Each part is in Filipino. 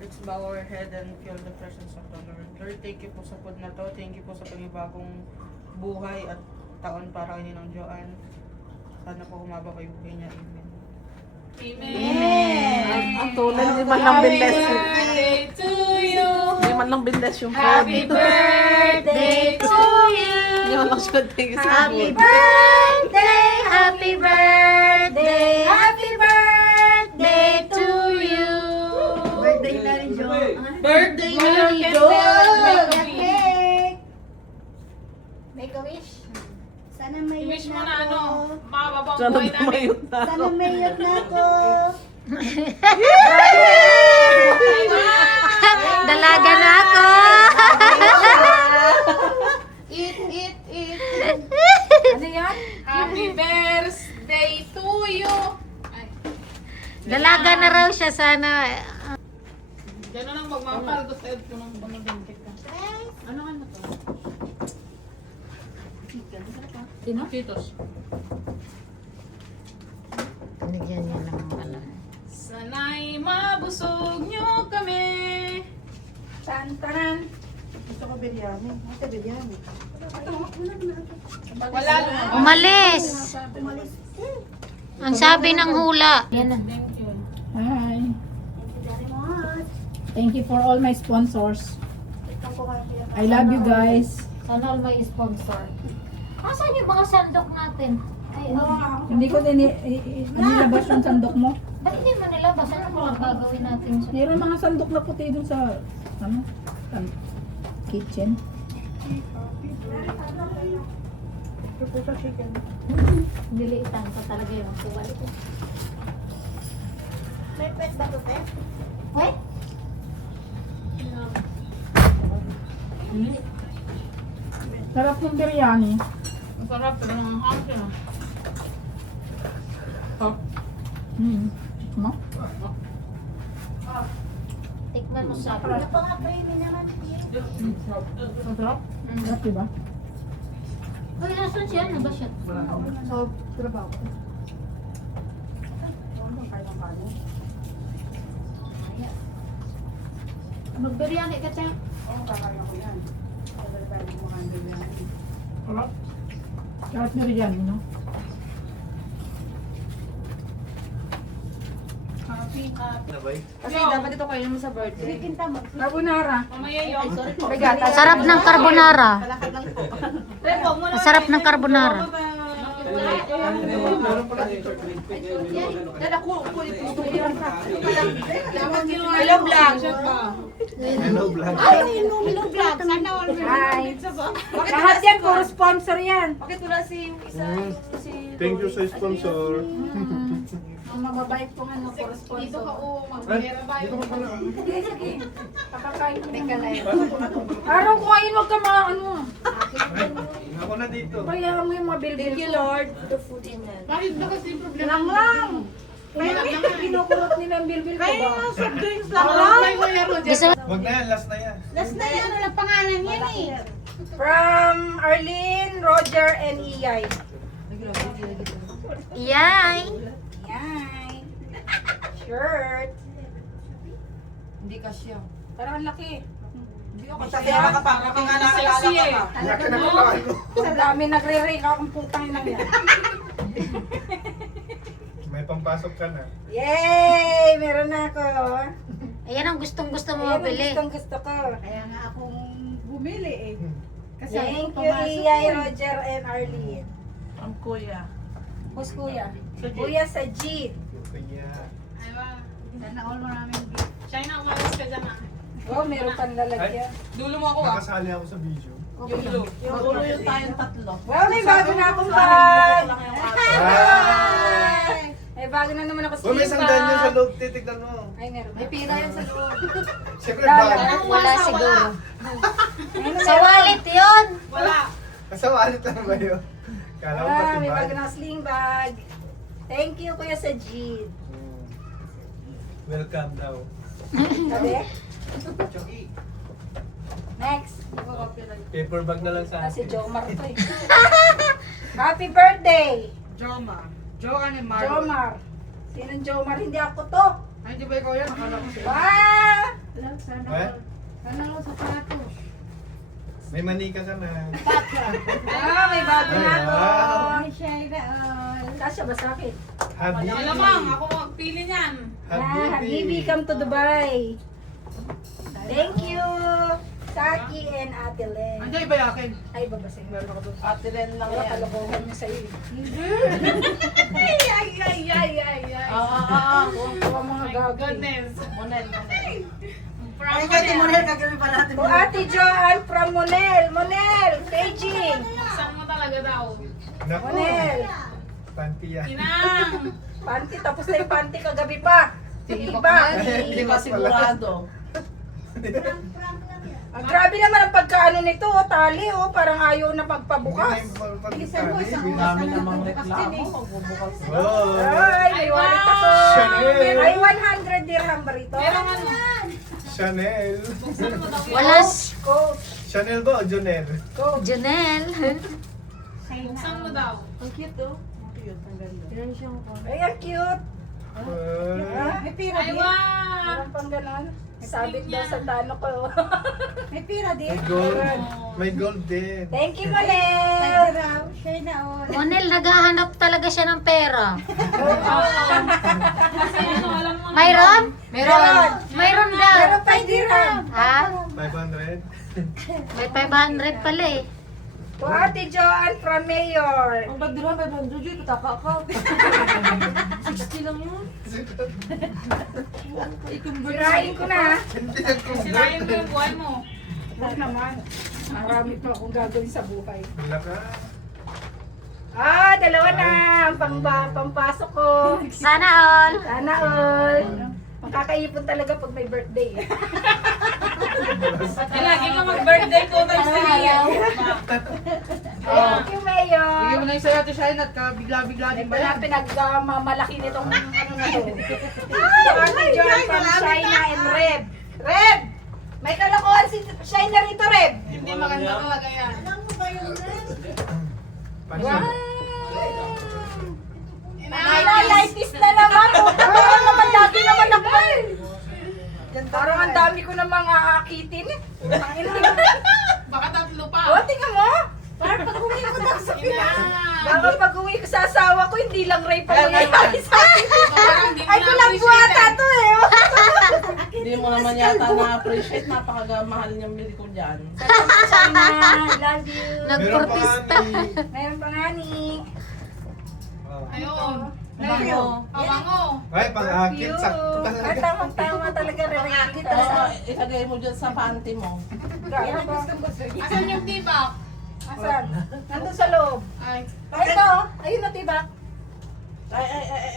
Let's bow our head and feel the presence of the Lord. Lord, thank you po sa food na to. Thank you po sa panibagong buhay at taon para kay Ninang Joanne. Sana po humaba kayo buhay niya. Amen. Amen. Ang tulad, hindi man lang binless yung... Birthday to you. Hindi man lang binless yung food. Happy birthday to you. Hindi man lang siya tingin sa Happy food. birthday, happy birthday, happy birthday to you. Birthday na rin, Jo. Birthday na ni Make Joel. a cake. Make a wish. Sana may I-wish mo na na ano, ako. mababang Sana buhay namin. tumayot na ako. Sana may na ako. Dalaga na ako. Eat, eat, eat. Ano yan? Happy birthday to you. Ay, Dalaga na raw siya sana. gano'n ang magmamahal. Gusto ko ng banagangkit ka. Ano ano to? Sino? Cheetos. Binigyan niya ng ano. Sana'y mabusog nyo kami. Tantaran. Gusto ko biryani. Ate, biryani. Wala naman. Umalis. Umalis. Ang sabi ng hula. Yan na. Thank you. Hi. Thank you very much. Thank you for all my sponsors. Ito po kayo. I love you guys. Sana all may sponsor. Asan yung mga sandok natin? Ay, Hindi ko din nilabas yung sandok mo. ba't hindi mo nilabas? Ano mga gagawin natin sa... Mayroon mga sandok na puti dun sa ano, kitchen. Niliitan ka talaga yung magkawali ko. May pet ba ito, Pet? Wait. Sarap ng biryani. Masarap pero nanghang siya. No? Tikman mo sa Ano pa nga creamy naman? Sarap? Sarap diba? Uy, nasan siya? Ano ba siya? So, trabaho. Magbiryani ka tayo. Oo, kakaya ko yan. Kaya mo kang biryani. Sarap. Sarap na biryani, no? Happy, happy. Kasi dapat ito kayo mo sa birthday. Chicken tama. Carbonara. Mamaya yun. Sarap ng carbonara. Pero wag mo na. Masarap ng carbonara. Hello, vlog. Hello, vlog. Sana all. Hi. Lahat yan, puro sponsor yan. Bakit wala si yung isa? Si Thank you sa sponsor. Ang mababait pong ano, for Dito sponsor. ka, mag-pera ba yun? Kakakain ko ng galay. Araw ko ngayon, wag ka mga ano. Ako na dito. Kaya mo yung mga bilbil ko. Lord. The food in it. Bakit ba kasi yung problema? Lang lang. Kinukurot nila ang bilbil ko ba? Soft drinks Gusto Wag na yan, last na yan. Last na yan, walang pangalan yan eh. From Arlene, Roger, and Iyay. Yay! Yan. Shirt. Hindi ka siya. Parang ang laki. Kasi nakapangala Sexy eh. Laki na kapal ko. Sa dami nagre-rake akong putang ina yan. May pampasok ka na. Yay! Meron na ako. Ayan ang gustong-gusto mo Ayan ang mabili. gustong gusto ko. Kaya nga akong bumili eh. Kasi Thank you, pumasok Iyay, eh. Roger, and Arlene. Ang kuya. Who's kuya? Kuya sa G. Kaya. Ay ba? Sana all maraming gift. China, umalis ka dyan ah. Oh, meron pang lalagyan. Dulo mo ako ah. Nakasali ako sa video. Yung dulo. Dulo yung tayong tatlo. Wow, may bago na akong bag. Ah! May bago na naman ako Oh, may sling sandal nyo sa bag. loob. Titignan mo. Ay, meron. May pira yan sa loob. Siyempre, Dala. bag. Wala siguro. Ayun, Sa wallet yun! Wala. Nasa wallet lang ba yun? Kala ko Ah, pati may bag. bago na sling bag. Thank you, Kuya sa G. Welcome daw. Sabi? Next. Paper bag na lang sa Ah, si Jomar to eh. Happy birthday! Joma. Joanne and Mario. Jomar. Sinong Jomar? Hindi ako to. Ay, hindi ba ikaw yan? Akala ko siya. Wow! Sana Eh? all. Sana all sapatos. May manika ka na. Ah, may bago na ako. Ay, Shaina all. Kasya ba sa akin? Habibi. Malamang, ako magpili niyan. Habibi, come to Dubai. Thank you. Saki and Ate Len. Andiyan iba yakin. Ay, babasay. Meron ako doon. Ate Len lang Wala yan. kalokohan niya sa'yo. Kuha mga gagawin. Goodness. Monel. Ay, kati mo O Ate Joanne from Monel. Monel, Beijing. Saan mo talaga daw? Naku. Monel. Panty yan. Inang! Panty, tapos na yung panty kagabi pa. Iba. Hindi ka sigurado. Ah, grabe naman ang pagkaano nito, oh, tali, oh, parang ayaw na pagpabukas. Bilisan mo, isang oras Dami na lang namang bukas din reklamo. eh. Magbubukas. Oh. Ay, may wallet ako. Chanel. Ay, 100 dirham ba rito? Pero ano? Chanel. Buksan mo daw Wala yan. s- Coach, Chanel ba o Jonel? coach. Janelle. Buksan mo daw. Ang cute oh. Ang cute. Ang ganda. Ay, ang cute. Ah. May pira Ay, din. wow! Meron pang ganon. Sabit daw sa tano ko. May pira din. May gold. May gold din. Thank you, Manel. Ay, raw. Shaina all. Monel, naghahanap talaga siya ng pera. Kasi ano, alam mo. Mayroon? Meron. Mayroon daw. Meron pa dirham. Ha? 500. May 500 pala eh. To Ate Joanne from Mayor. Ang bag dirham, 500 yun. Pataka ka. 60 lang yun. Sirahin ko na. Sirayin mo yung buhay mo. Huwag naman. Marami pa akong gagawin sa buhay. Wala ka. Ah, dalawa na. Pampasok ko. Sana all. Sana all. Makakaipon talaga pag may birthday. Ay, lagi ka mag-birthday ko times 3. Thank you, Mayor. Bigyan mo na yung sa'yo Ate Shine at bigla-bigla din ba Wala yan? pinagmamalaki nitong ano na to. So, Ate Joy from China and Reb. Reb! May kalokohan si China rito, Reb. Hindi maganda talaga yan. Pansin. Nalalitis na naman. Parang naman lagi naman ako eh. Parang ang dami ko namang aakitin eh. Baka tatlo pa. O, tingnan mo. Parang pag-uwi ko daw sa Pinas. Baka pag-uwi ko sa asawa ko, hindi lang Ray pa nangyayari sa akin. Ay, kulang buhata to eh. oh. Hindi mo naman yata na-appreciate. Napakamahal niyang bili ko dyan. China, I love you. Meron pa Nagprotesta. ni. Meron pa nga ni. Oh. Ayun. Bango. Pabango. Ay, pang-akit. Sakto At talaga. tamang-tama talaga rin kita Oo, sa... ilagay mo dyan sa panty mo. Gano'n ba? Asan yung tibak? Asan? Nandun sa loob. Ay, Ay, ito. Ayun na, tibak. Ay,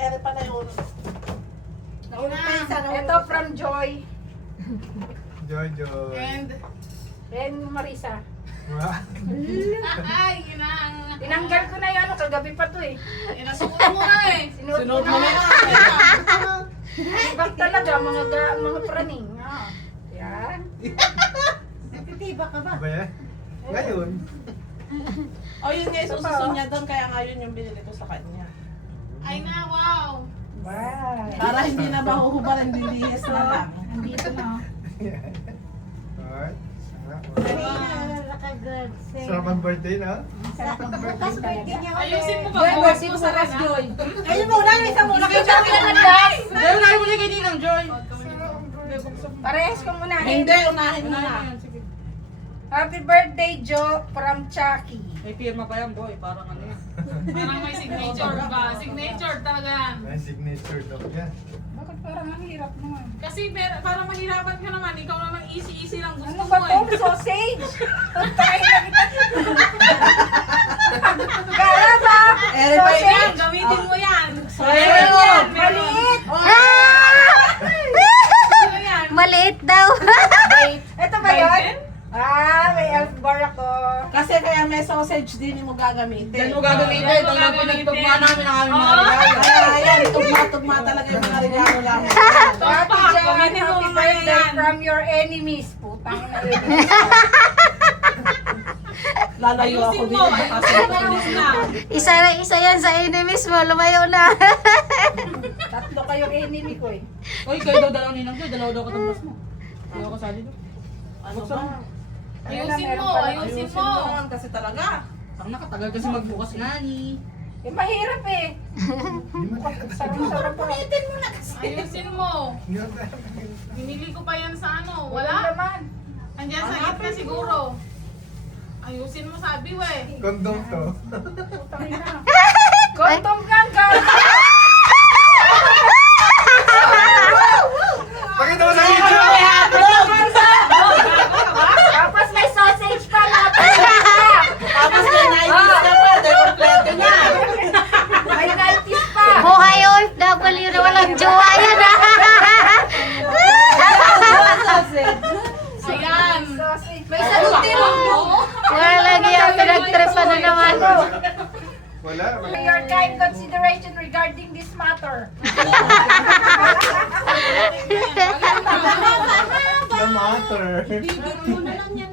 ere pa na yun. Ito from Joy. Jojo. and... Then Marisa. Wow. Ay, inang... Tinanggal ko na yan. Kagabi pa to eh. Inasuot mo na eh. Sinuot Sinuot ko mo na. na. Tibak talaga. Mga praning. Ah. Yan. Napitiba ka ba? Ba yan? Ngayon. O yun nga, isususo niya doon. Kaya nga yun yung binili ko sa kanya. Ay na, wow. Wow. Para hindi na mahuhubad, hindi lihis na lang. Nandito na. Alright. Nakagod. Sarap ang birthday na. Bukas birthday niya ulit. Ayusin mo ba? Joy, Bukas birthday mo mo sa sa Ras Joy. Ayun muna, isa muna. Ito ang pinanagdas. Dahil na mo kay Ninang Joy. Parehas ko muna. Hindi, unahin mo na. Sige. Happy birthday, Joe, from Chucky. May pirma pa yan, boy. Parang ano yan. Parang may signature ba? Signature talaga yan. May signature daw yan. Bakit parang ang hirap naman? Kasi parang mahirapan ka naman. Ikaw naman easy-easy lang gusto Ano mo ba eh. to? Sausage? Tayo na kita. Gara ba? Ere pa Yan, Sausage? gamitin mo yan. Meron yan. Maliit. Ano yan? Maliit daw. Ito ba yun? Ah, may elf bar ako. Kasi kaya may sausage din mo gagamitin. Yan mo gagamitin. Ito yung pinagtugma namin ang aming mga regalo. Kaya yan, tugma-tugma talaga yung mga regalo lang. Happy John, gamitin mo happy mamaya birthday yan. from your enemies. Putang na yun. Lalayo ako Ayusin dito. mo. Kasi Ayusin mo. Isa yan sa enemies mo. Lumayo na. Tatlo kayong enemy ko eh. Uy, kayo daw dalawang Ninang Joy. Dalawa daw katumbas mo. Ayoko sa dito. Ano Buksan ba? mo. Ayusin mo, ayusin mo. naman kasi talaga. Ang nakatagal kasi magbukas nani. Eh, mahirap eh. Hindi mo tayo. Sarap-sarap po. Ulitin mo na kasi. Ayusin mo. Hindi mo tayo. Binili ko pa yan sa ano, Wala wala? naman. Andiyan sa gitna siguro. Ayusin mo sabi, we. Kondom to. Kondom kang kang. Pakita mo sa video! Tapos may sausage pa lahat. Tapos may naitis ka pa, dahil kompleto na. May 90s pa. Buhay OFW na walang jowa yan ah. Ayan. May salutin mo. Walang yan, pinagtripan na naman. Wala. Your kind consideration regarding this matter. The matter. Bibiro mo na lang yan.